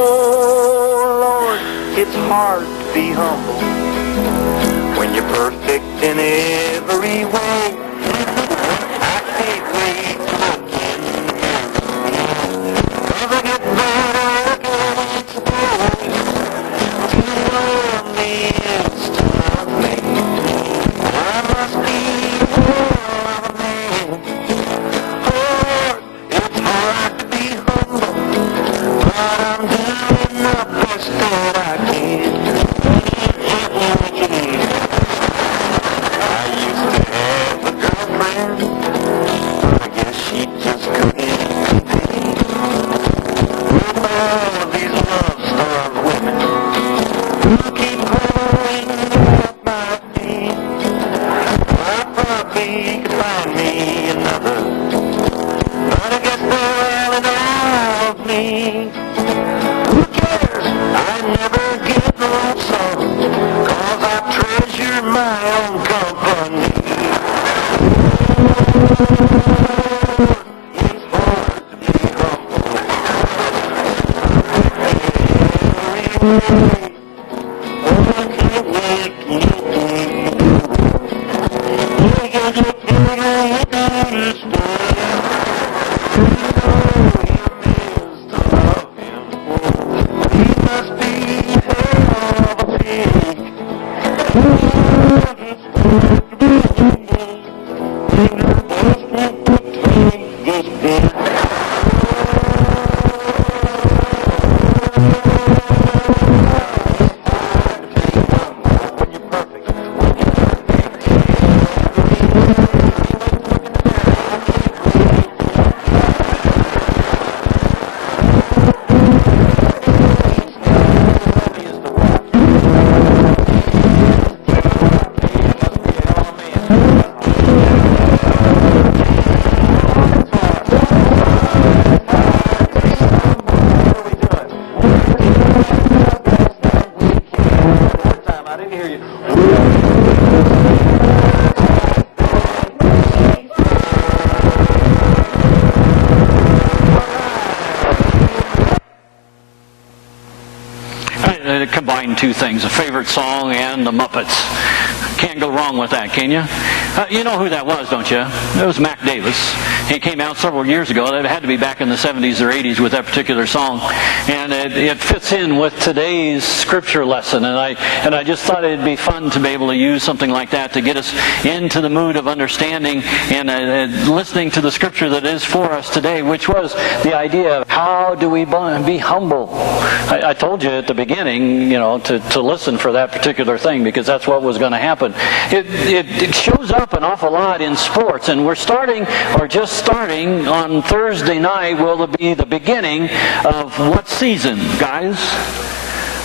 Lord, it's hard to be humble when you're perfect in every way. I can't wait to look in the mirror, 'cause I get better each day. To love me is to love me. I must be more of a man. Lord, it's hard to be humble, but I'm doing the best that I can. I used to have a girlfriend, I guess she just couldn't compete with all these love-starved women who keep growing at my feet. I probably could find me another, but I guess they're all in all of me. Who cares? I never get lonesome, 'cause I treasure my own company. It's hard to be humble every day. Oh, I can't wait to look in the Combine two things, a favorite song and the Muppets. Can't go wrong with that, can you? You know who that was, don't you? It was Mac Davis. He came out several years ago. It had to be back in the 70s or 80s with that particular song. And it fits in with today's scripture lesson. And I just thought it'd be fun to be able to use something like that to get us into the mood of understanding and listening to the scripture that is for us today, which was the idea of how do we be humble. I told you at the beginning, to listen for that particular thing, because that's what was going to happen. It shows up an awful lot in sports, and we're starting on Thursday night will be the beginning of what season, guys?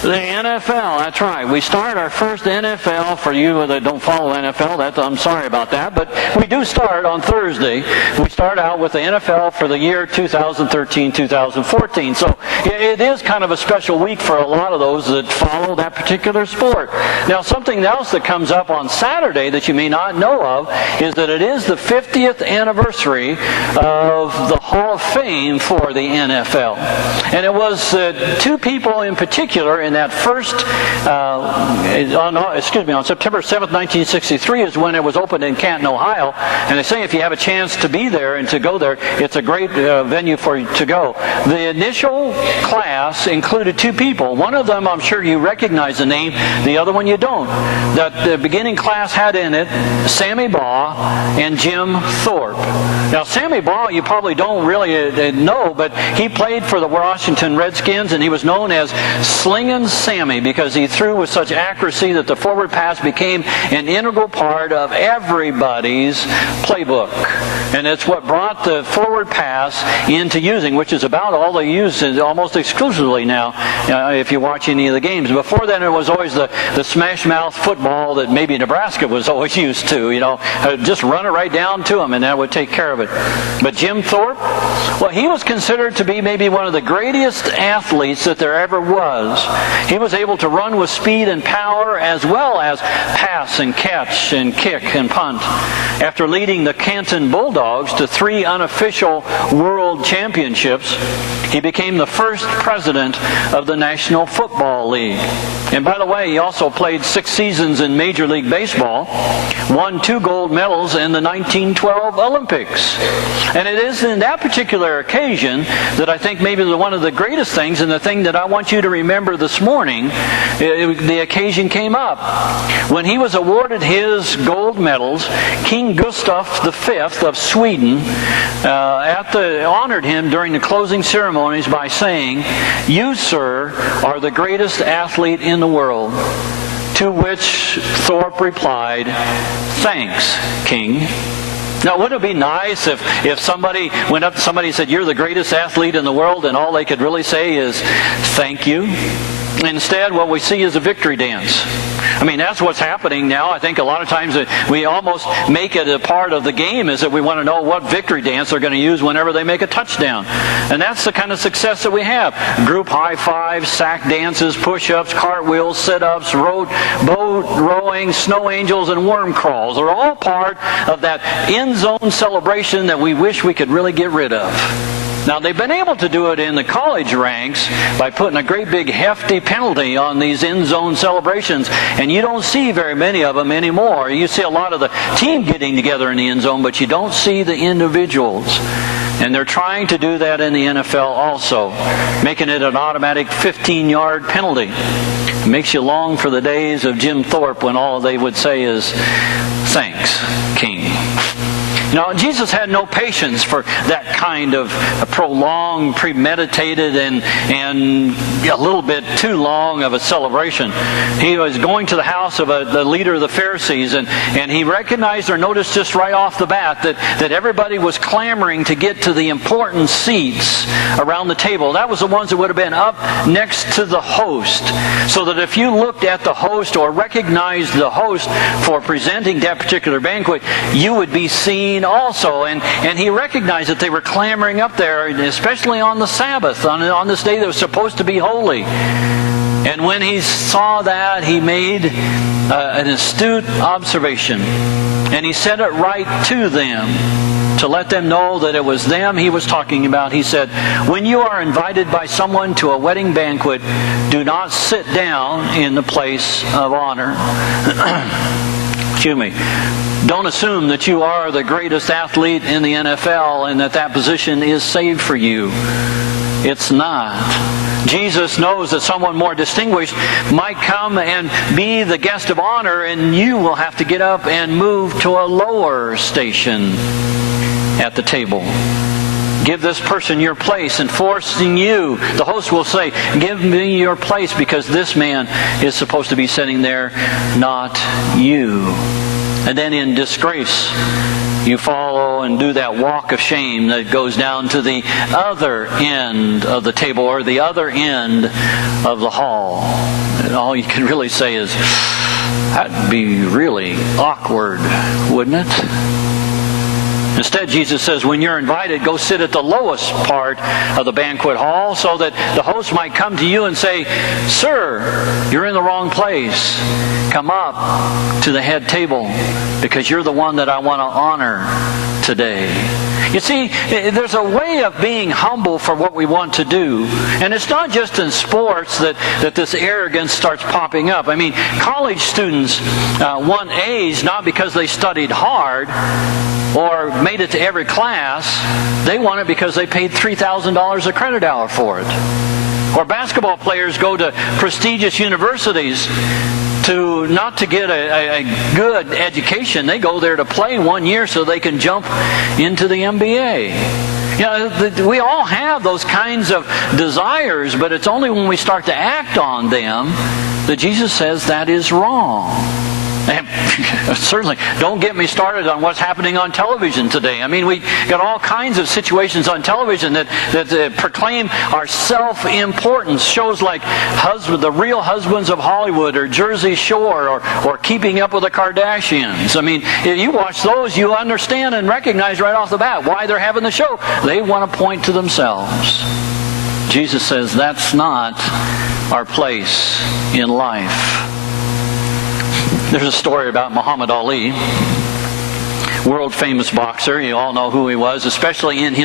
The NFL, that's right. We start our first NFL. For you that don't follow NFL, I'm sorry about that. But we do start on Thursday. We start out with the NFL for the year 2013-2014. So it is kind of a special week for a lot of those that follow that particular sport. Now, something else that comes up on Saturday that you may not know of is that it is the 50th anniversary of the Hall of Fame for the NFL. And it was two people in particular in that first, on September 7th, 1963 is when it was opened in Canton, Ohio. And they say if you have a chance to be there and to go there, it's a great venue for you to go. The initial class included two people. One of them, I'm sure you recognize the name. The other one you don't. The beginning class had in it Sammy Baugh and Jim Thorpe. Now, Sammy Baugh, you probably don't really know, but he played for the Washington Redskins, and he was known as Slingin' Sammy because he threw with such accuracy that the forward pass became an integral part of everybody's playbook. And it's what brought the forward pass into using, which is about all they use almost exclusively now if you watch any of the games. Before then, it was always the smash mouth football that maybe Nebraska was always used to, just run it right down to them and that would take care of it. But Jim Thorpe, well, he was considered to be maybe one of the greatest athletes that there ever was. He was able to run with speed and power as well as pass and catch and kick and punt. After leading the Canton Bulldogs to 3 unofficial world championships, he became the first president of the National Football League. And by the way, he also played 6 seasons in Major League Baseball, won 2 gold medals in the 1912 Olympics. And it is in that particular occasion that I think maybe one of the greatest things, and the thing that I want you to remember this morning, the occasion came up. When he was awarded his gold medals, King Gustav V of Sweden honored him during the closing ceremonies by saying, "You, sir, are the greatest athlete in the world." To which Thorpe replied, "Thanks, King." Now, wouldn't it be nice if somebody went up to somebody and said, "You're the greatest athlete in the world," and all they could really say is, "Thank you"? Instead, what we see is a victory dance. I mean, that's what's happening now. I think a lot of times we almost make it a part of the game, is that we want to know what victory dance they're going to use whenever they make a touchdown. And that's the kind of success that we have. Group high fives, sack dances, push-ups, cartwheels, sit-ups, boat rowing, snow angels, and worm crawls are all part of that end zone celebration that we wish we could really get rid of. Now, they've been able to do it in the college ranks by putting a great big hefty penalty on these end zone celebrations, and you don't see very many of them anymore. You see a lot of the team getting together in the end zone, but you don't see the individuals. And they're trying to do that in the NFL also, making it an automatic 15-yard penalty. It makes you long for the days of Jim Thorpe when all they would say is, "Thanks, King." Now, Jesus had no patience for that kind of prolonged, premeditated, and a little bit too long of a celebration. He was going to the house of the leader of the Pharisees, and he recognized or noticed just right off the bat that everybody was clamoring to get to the important seats around the table. That was the ones that would have been up next to the host. So that if you looked at the host or recognized the host for presenting that particular banquet, you would be seen also. And he recognized that they were clamoring up there, especially on the Sabbath, on this day that was supposed to be holy. And when he saw that, he made an astute observation. And he said it right to them, to let them know that it was them he was talking about. He said, "When you are invited by someone to a wedding banquet, do not sit down in the place of honor." Excuse me. Don't assume that you are the greatest athlete in the NFL and that position is saved for you. It's not. Jesus knows that someone more distinguished might come and be the guest of honor, and you will have to get up and move to a lower station at the table. Give this person your place, and forcing you, the host will say, "Give me your place, because this man is supposed to be sitting there, not you." And then in disgrace, you follow and do that walk of shame that goes down to the other end of the table or the other end of the hall. And all you can really say is, "That'd be really awkward, wouldn't it?" Instead, Jesus says, when you're invited, go sit at the lowest part of the banquet hall so that the host might come to you and say, "Sir, you're in the wrong place. Come up to the head table because you're the one that I want to honor today." You see, there's a way of being humble for what we want to do. And it's not just in sports that this arrogance starts popping up. I mean, college students want A's not because they studied hard or made it to every class. They want it because they paid $3,000 a credit hour for it. Or basketball players go to prestigious universities not to get a good education. They go there to play 1 year so they can jump into the NBA. You know, we all have those kinds of desires, but it's only when we start to act on them that Jesus says that is wrong. And certainly, don't get me started on what's happening on television today. I mean, we got all kinds of situations on television that proclaim our self-importance. Shows like The Real Husbands of Hollywood or Jersey Shore or Keeping Up with the Kardashians. I mean, if you watch those, you understand and recognize right off the bat why they're having the show. They want to point to themselves. Jesus says that's not our place in life. There's a story about Muhammad Ali, world famous boxer. You all know who he was, especially in his